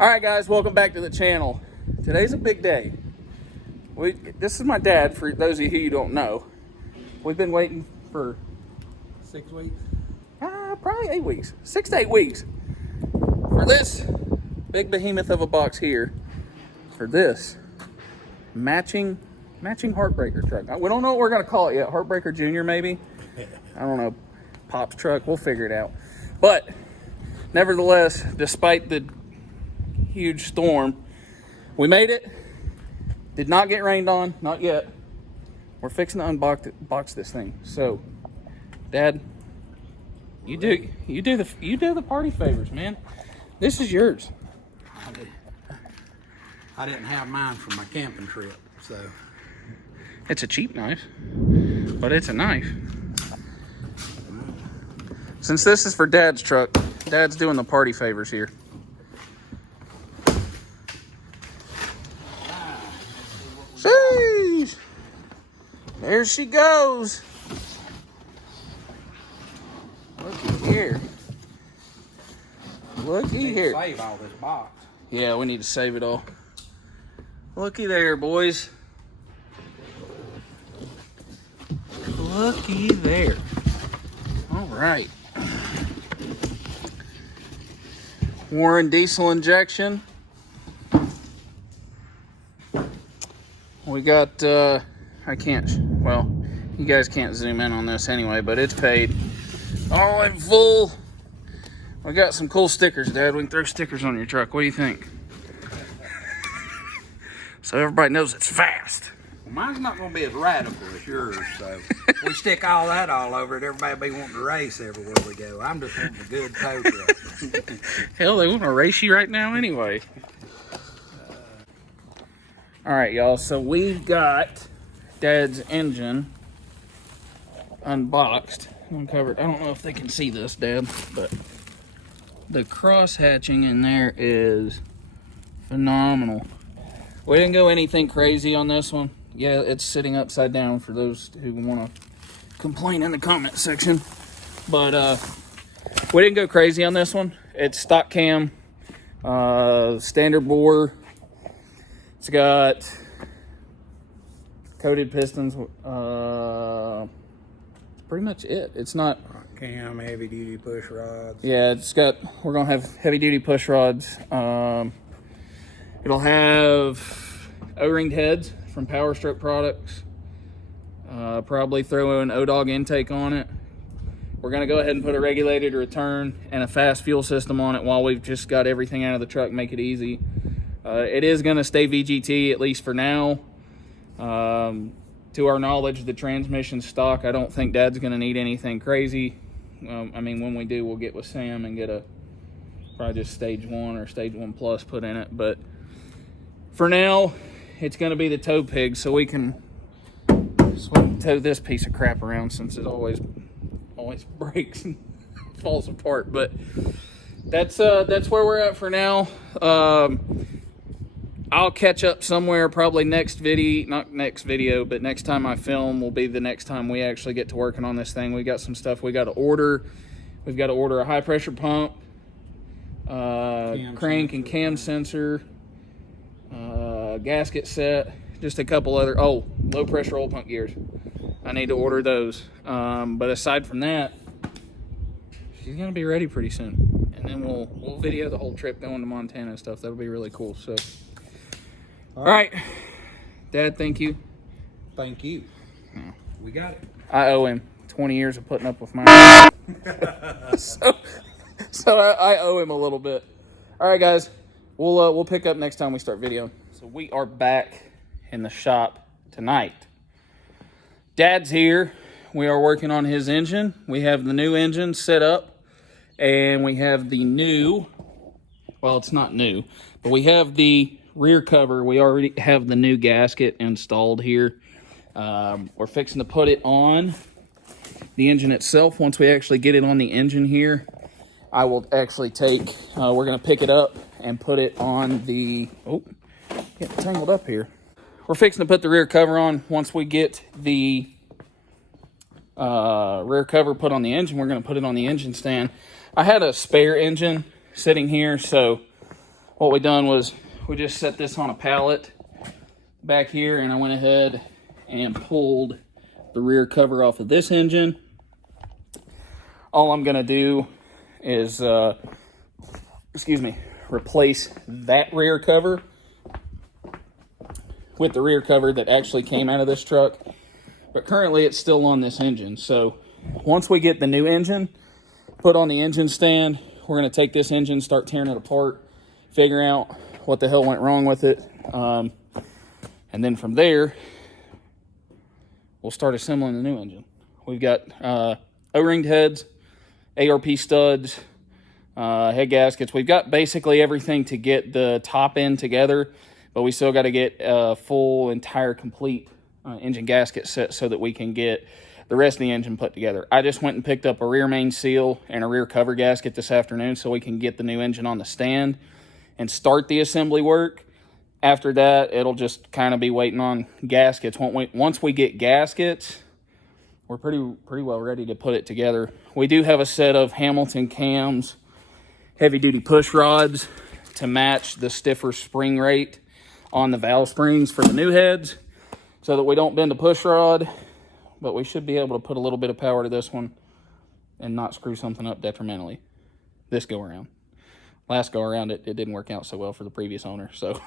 All right, guys, welcome back to the channel. Today's a big day. This is my dad, for those of you who don't know. We've been waiting for 6 weeks? Probably 8 weeks. 6 to 8 weeks. For this big behemoth of a box here. For this matching Heartbreaker truck. We don't know what we're going to call it yet. Heartbreaker Junior, maybe? I don't know. Pop's truck. We'll figure it out. But nevertheless, despite the huge storm, we made it. Did not get rained on, not yet. We're fixing to unbox this thing. So, Dad, you do the party favors, man. This is yours. I didn't have mine for my camping trip, so. It's a cheap knife, but it's a knife. Since this is for Dad's truck, Dad's doing the party favors here. Sheesh! There she goes. Looky here. Looky here. Save all this box. Yeah, we need to save it all. Looky there, boys. Looky there. All right. Warren diesel injection. We got, well, you guys can't zoom in on this anyway, but it's paid all in full. We got some cool stickers, Dad. We can throw stickers on your truck. What do you think? So everybody knows it's fast. Well, mine's not going to be as radical as yours, so we stick all that all over it. Everybody be wanting to race everywhere we go. I'm just wanting a good tow truck. Hell, they want to race you right now anyway. All right, y'all, so we've got Dad's engine unboxed, uncovered. I don't know if they can see this, Dad, but the cross hatching in there is phenomenal. We didn't go anything crazy on this one. Yeah, it's sitting upside down for those who want to complain in the comment section. But we didn't go crazy on this one. It's stock cam, standard bore. It's got coated pistons. Pretty much it. It's not Cam, heavy duty push rods. Yeah, we're gonna have heavy duty push rods. It'll have O-ringed heads from Power Stroke products. Probably throw an O-Dog intake on it. We're gonna go ahead and put a regulated return and a fast fuel system on it while we've just got everything out of the truck, make it easy. It is going to stay VGT, at least for now. To our knowledge, the transmission stock, I don't think Dad's going to need anything crazy. I mean, when we do, we'll get with Sam and get probably just stage 1 or stage 1 plus put in it. But for now, it's going to be the tow pig, so we can tow this piece of crap around, since it always breaks and falls apart. But that's where we're at for now. I'll catch up somewhere probably next but next time I film will be the next time we actually get to working on this thing. We got some stuff we got to order. We've got to order a high pressure pump, crank and cam sensor, gasket set, just a couple other, low pressure oil pump gears. I need to order those. But aside from that, she's gonna be ready pretty soon. And then we'll video the whole trip going to Montana and stuff. That'll be really cool. So all right, Dad, thank you. Thank you. We got it. I owe him 20 years of putting up with mine. so I owe him a little bit. All right, guys, we'll pick up next time we start videoing. So we are back in the shop tonight. Dad's here. We are working on his engine. We have the new engine set up, and we have the new, well, it's not new, but we have the rear cover. We already have the new gasket installed here. We're fixing to put it on the engine itself. Once we actually get it on the engine here, I will actually we're going to pick it up and put it on the, getting tangled up here. We're fixing to put the rear cover on. Once we get the rear cover put on the engine, we're going to put it on the engine stand. I had a spare engine sitting here, so what we done was we just set this on a pallet back here, and I went ahead and pulled the rear cover off of this engine. All I'm gonna do is, replace that rear cover with the rear cover that actually came out of this truck. But currently it's still on this engine. So once we get the new engine put on the engine stand, we're gonna take this engine, start tearing it apart, figure out what the hell went wrong with it. And then from there, we'll start assembling the new engine. We've got O-ringed heads, ARP studs, head gaskets. We've got basically everything to get the top end together, but we still got to get a full, entire, complete engine gasket set so that we can get the rest of the engine put together. I just went and picked up a rear main seal and a rear cover gasket this afternoon so we can get the new engine on the stand and start the assembly work. After that, it'll just kind of be waiting on gaskets. Once we get gaskets, we're pretty well ready to put it together. We do have a set of Hamilton cams, heavy-duty push rods to match the stiffer spring rate on the valve springs for the new heads so that we don't bend a push rod, but we should be able to put a little bit of power to this one and not screw something up detrimentally this go around. Last go around, it didn't work out so well for the previous owner. So,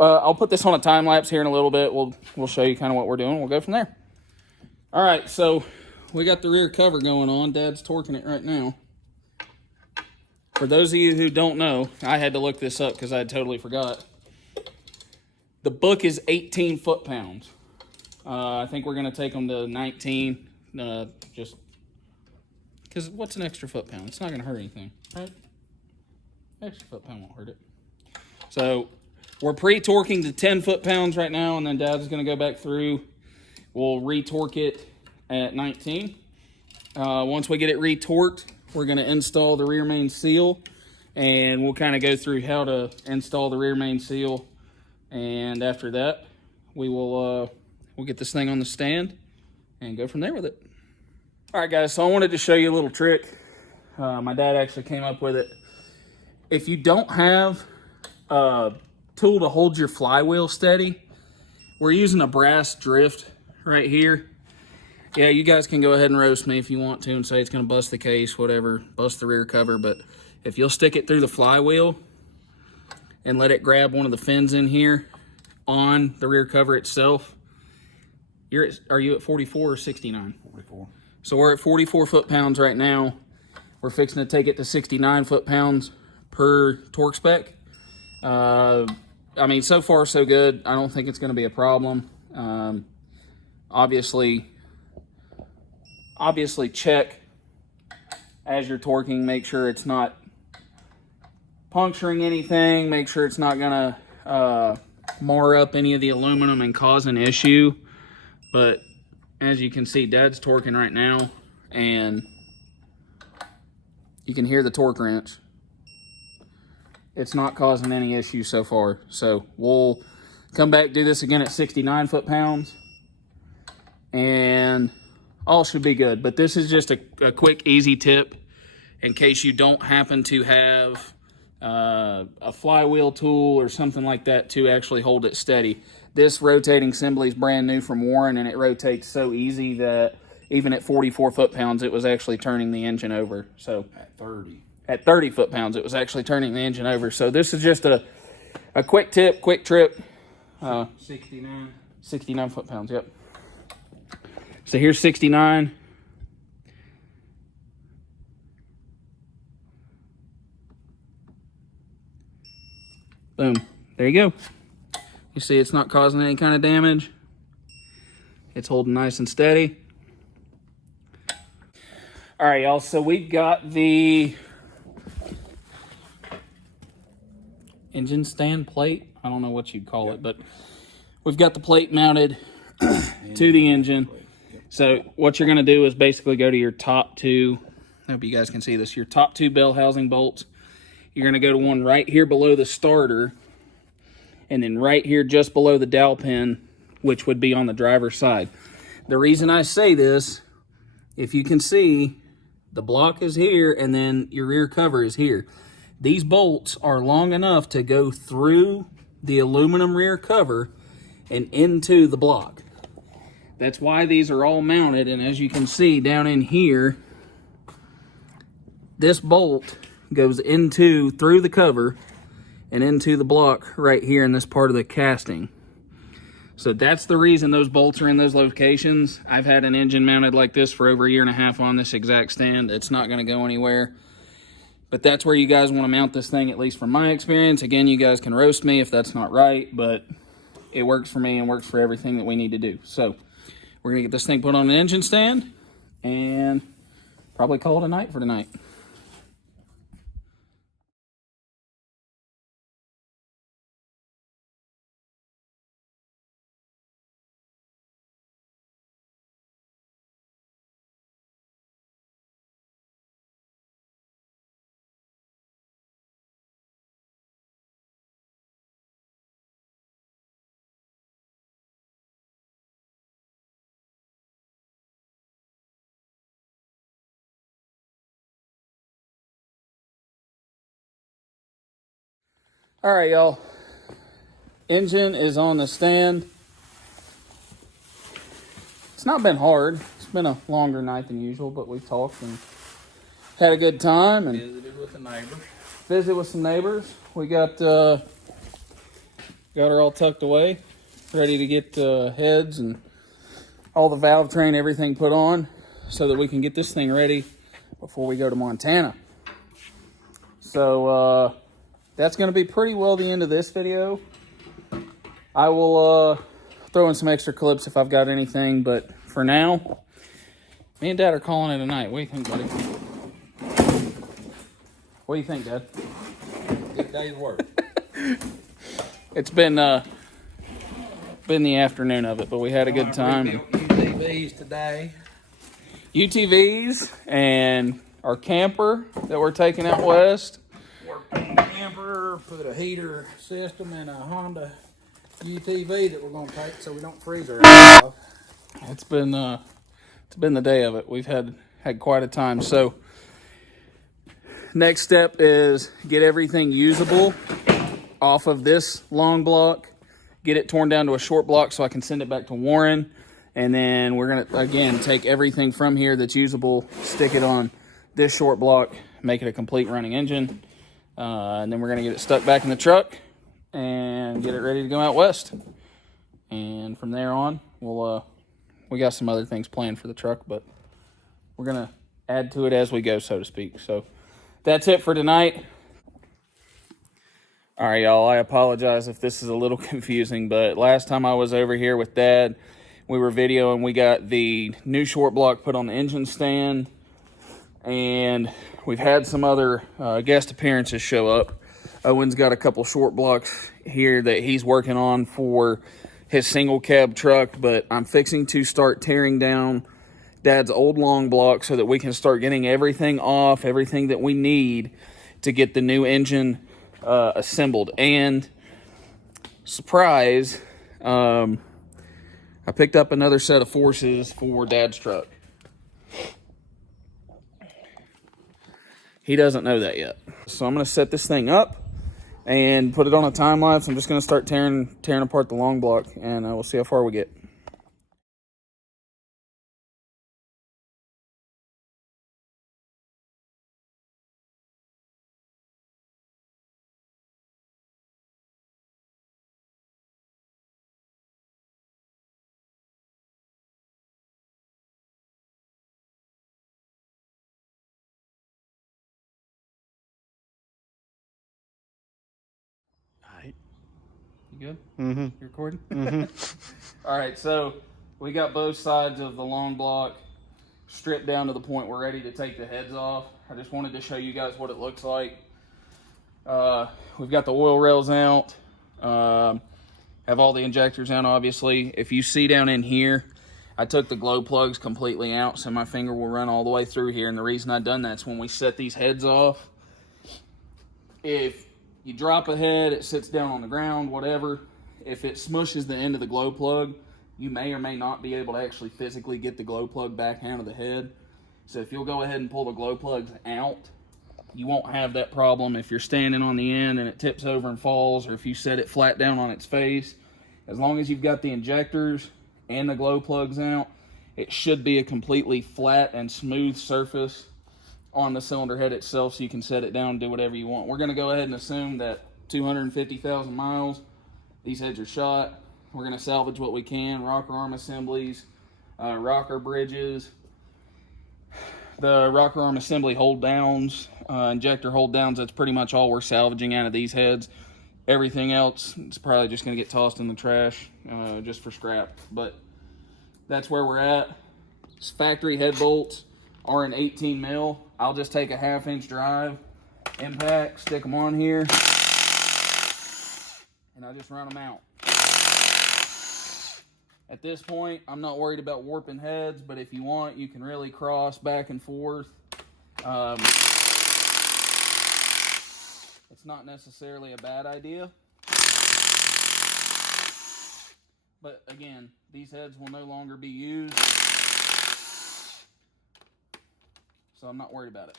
I'll put this on a time lapse here in a little bit. We'll show you kind of what we're doing. We'll go from there. All right, so we got the rear cover going on. Dad's torquing it right now. For those of you who don't know, I had to look this up because I had totally forgot. The book is 18 foot-pounds. I think we're going to take them to 19, just because what's an extra foot-pound? It's not going to hurt anything, right? Extra foot-pound won't hurt it. So we're pre-torquing to 10 foot-pounds right now, and then Dad's going to go back through. We'll re-torque it at 19. Once we get it re-torqued, we're going to install the rear main seal, and we'll kind of go through how to install the rear main seal. And after that, we'll get this thing on the stand and go from there with it. All right, guys, so I wanted to show you a little trick. My dad actually came up with it. If you don't have a tool to hold your flywheel steady, we're using a brass drift right here. Yeah, you guys can go ahead and roast me if you want to and say it's going to bust the case, whatever, bust the rear cover. But if you'll stick it through the flywheel and let it grab one of the fins in here on the rear cover itself, are you at 44 or 69? 44. So we're at 44 foot-pounds right now. We're fixing to take it to 69 foot-pounds per torque spec. I mean, so far so good. I don't think it's going to be a problem. Obviously check as you're torquing. Make sure it's not puncturing anything. Make sure it's not going to mar up any of the aluminum and cause an issue. But as you can see, Dad's torquing right now, and you can hear the torque wrench. It's not causing any issue so far. So we'll come back, do this again at 69 foot-pounds, and all should be good. But this is just a quick, easy tip in case you don't happen to have a flywheel tool or something like that to actually hold it steady. This rotating assembly is brand new from Warren, and it rotates so easy that even at 44 foot-pounds, it was actually turning the engine over. So at 30 foot-pounds, it was actually turning the engine over. So this is just a quick tip, quick trip. 69 foot-pounds, yep. So here's 69. Boom. There you go. You see it's not causing any kind of damage. It's holding nice and steady. All right, y'all. So we've got the engine stand plate. I don't know what you'd call it, but we've got the plate mounted to the engine. So what you're going to do is basically go to your top two. I hope you guys can see this. Your top two bell housing bolts. You're going to go to one right here below the starter, and then right here just below the dowel pin, which would be on the driver's side. The reason I say this, if you can see, the block is here, and then your rear cover is here. These bolts are long enough to go through the aluminum rear cover and into the block. That's why these are all mounted, and as you can see down in here, this bolt goes through the cover and into the block right here in this part of the casting. So that's the reason those bolts are in those locations. I've had an engine mounted like this for over a year and a half on this exact stand. It's not going to go anywhere. But that's where you guys want to mount this thing, at least from my experience. Again, you guys can roast me if that's not right, but it works for me and works for everything that we need to do. So we're going to get this thing put on an engine stand and probably call it a night for tonight. All right, y'all. Engine is on the stand. It's not been hard. It's been a longer night than usual, but we've talked and had a good time and Visited with the neighbors. Visited with some neighbors. We got her all tucked away, ready to get heads and all the valve train, everything put on, so that we can get this thing ready before we go to Montana. So that's going to be pretty well the end of this video. I will throw in some extra clips if I've got anything, but for now, me and Dad are calling it a night. What do you think, buddy? What do you think, Dad? Good day's work. It's been the afternoon of it, but we had a good time. We built UTVs today. UTVs and our camper that we're taking out west. Worked on the camper, put a heater system in a Honda UTV that we're going to take so we don't freeze our ass off. It's been the day of it. We've had quite a time. So next step is get everything usable off of this long block, get it torn down to a short block so I can send it back to Warren, and then we're gonna again take everything from here that's usable, stick it on this short block, make it a complete running engine, and then we're gonna get it stuck back in the truck and get it ready to go out west. And from there on, we got some other things planned for the truck, but we're gonna add to it as we go, so to speak. So that's it for tonight. All right, y'all, I apologize if this is a little confusing, but last time I was over here with Dad, we were videoing. We got the new short block put on the engine stand, and we've had some other guest appearances show up. Owen's got a couple short blocks here that he's working on for his single cab truck, but I'm fixing to start tearing down Dad's old long block so that we can start getting everything off, everything that we need to get the new engine assembled. And surprise, I picked up another set of forces for Dad's truck. He doesn't know that yet. So I'm going to set this thing up and put it on a time lapse. I'm just going to start tearing apart the long block, and we'll see how far we get. You good? Mm-hmm. You recording? Mm-hmm. All right, so we got both sides of the long block stripped down to the point we're ready to take the heads off. I just wanted to show you guys what it looks like. We've got the oil rails out. Have all the injectors out, obviously. If you see down in here, I took the glow plugs completely out, so my finger will run all the way through here. And the reason I done that is when we set these heads off, if you drop a head, it sits down on the ground, whatever. If it smushes the end of the glow plug, you may or may not be able to actually physically get the glow plug back out of the head. So if you'll go ahead and pull the glow plugs out, you won't have that problem if you're standing on the end and it tips over and falls, or if you set it flat down on its face. As long as you've got the injectors and the glow plugs out, it should be a completely flat and smooth surface on the cylinder head itself, so you can set it down and do whatever you want. We're going to go ahead and assume that 250,000 miles, these heads are shot. We're going to salvage what we can, rocker arm assemblies, rocker bridges, the rocker arm assembly hold downs, injector hold downs. That's pretty much all we're salvaging out of these heads. Everything else, it's probably just going to get tossed in the trash just for scrap. But that's where we're at. Factory head bolts are an 18 mil. I'll just take a 1/2 inch drive impact, stick them on here, and I just run them out. At this point, I'm not worried about warping heads, but if you want, you can really cross back and forth. It's not necessarily a bad idea. But again, these heads will no longer be used, so I'm not worried about it.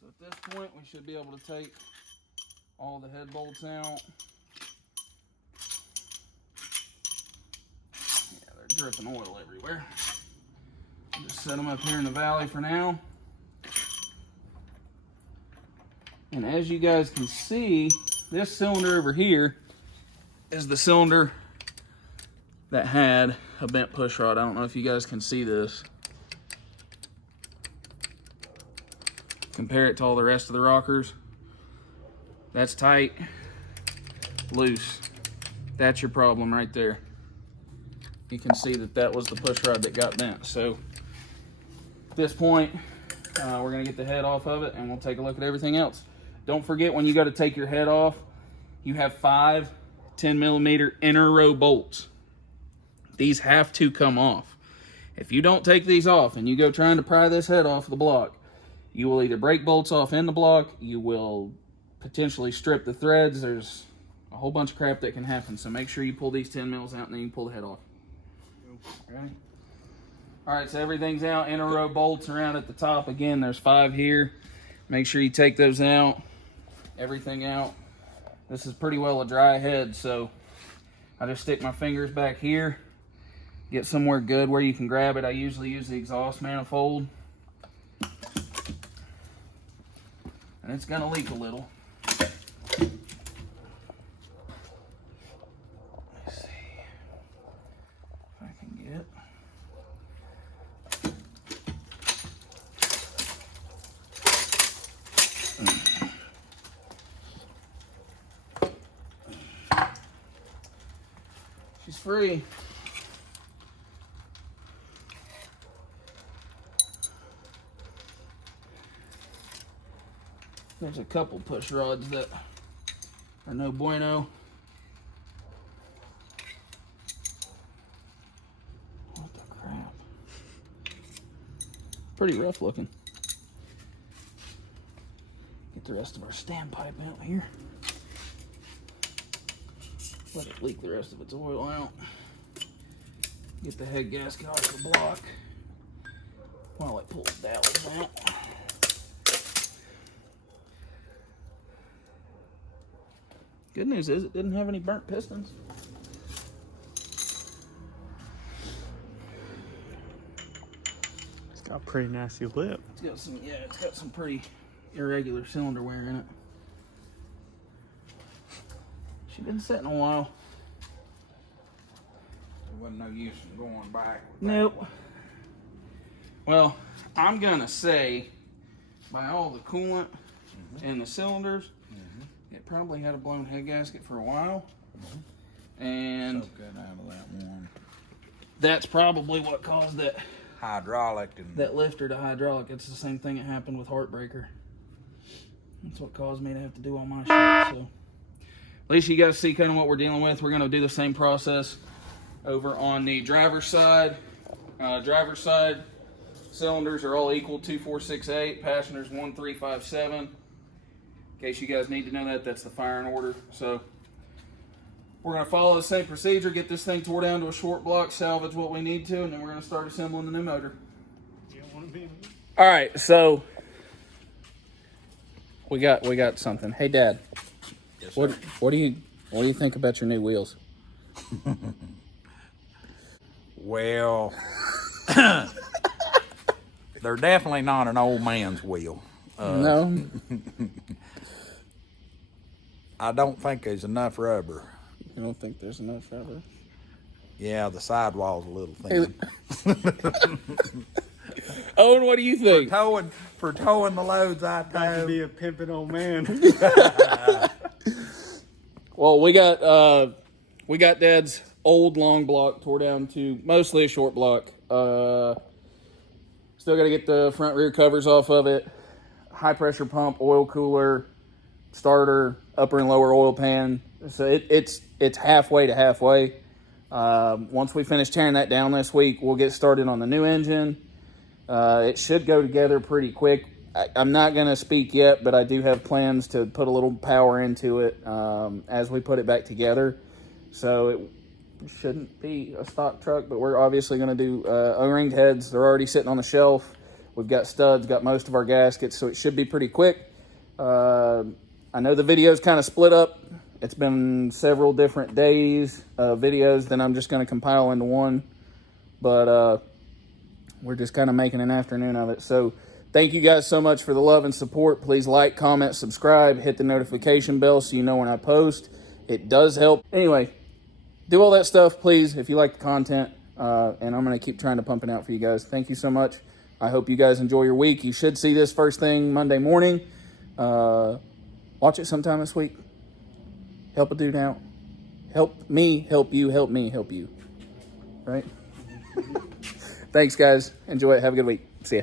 So at this point, we should be able to take all the head bolts out. Yeah, they're dripping oil everywhere. Just set them up here in the valley for now. And as you guys can see, this cylinder over here is the cylinder that had a bent push rod. I don't know if you guys can see this. Compare it to all the rest of the rockers. That's tight, loose. That's your problem right there. You can see that that was the push rod that got bent. So at this point, we're gonna get the head off of it and we'll take a look at everything else. Don't forget, when you go to take your head off, you have 5 10mm inner row bolts. These have to come off. If you don't take these off and you go trying to pry this head off the block, you will either break bolts off in the block, you will potentially strip the threads. There's a whole bunch of crap that can happen. So make sure you pull these 10 mils out and then you pull the head off. Okay. All right, so everything's out. Inner row bolts around at the top. Again, there's 5 here. Make sure you take those out. Everything out. This is pretty well a dry head, so I just stick my fingers back here, get somewhere good where you can grab it. I usually use the exhaust manifold, and it's gonna leak a little. Let's see if I can get. She's free. There's a couple push rods that are no bueno. What the crap? Pretty rough looking. Get the rest of our standpipe out here. Let it leak the rest of its oil out. Get the head gasket off the block while it pulls dowels out. Good news is it didn't have any burnt pistons. It's got a pretty nasty lip. It's got some, yeah, it's got some pretty irregular cylinder wear in it. She's been sitting a while. There wasn't no use in going back. Nope. Well, I'm gonna say, by all the coolant in the cylinders, it probably had a blown head gasket for a while. And Soak that out of that one. That's probably what caused that Hydraulic and that lifter to hydraulic. It's the same thing that happened with Heartbreaker. That's what caused me to have to do all my shit. So at least you guys see kind of what we're dealing with. We're gonna do the same process over on the driver's side. Driver's side cylinders are all equal 2468, passengers 1357. In case you guys need to know that, that's the firing order. So We're going to follow the same procedure, get this thing tore down to a short block, salvage what we need to, and then we're going to start assembling the new motor. You don't want to be All right, so we got something. Hey, Dad. Yes, What do you think about your new wheels? Well, they're definitely not an old man's wheel. No. I don't think there's enough rubber. You don't think there's enough rubber? Yeah, the sidewall's a little thin. Owen, what do you think? For towing the loads I able to tow. be a pimping old man. Well, we got Dad's old long block tore down to mostly a short block. Still got to get the front rear covers off of it. High pressure pump, oil cooler, starter, upper and lower oil pan. So it's halfway to halfway. Once we finish tearing that down this week, we'll get started on the new engine. It should go together pretty quick. I'm not going to speak yet, but I do have plans to put a little power into it as we put it back together. So it shouldn't be a stock truck, but we're obviously going to do O-ringed heads. They're already sitting on the shelf. We've got studs, got most of our gaskets, so it should be pretty quick. I know the video's kind of split up. It's been several different days videos that I'm just going to compile into one. But we're just kind of making an afternoon of it. So thank you guys so much for the love and support. Please like, comment, subscribe, hit the notification bell so you know when I post. It does help. Anyway, do all that stuff, please, if you like the content. And I'm going to keep trying to pump it out for you guys. Thank you so much. I hope you guys enjoy your week. You should see this first thing Monday morning. Watch it sometime this week. Help a dude out. Help me, help you, help me, help you. Right? Thanks, guys. Enjoy it. Have a good week. See ya.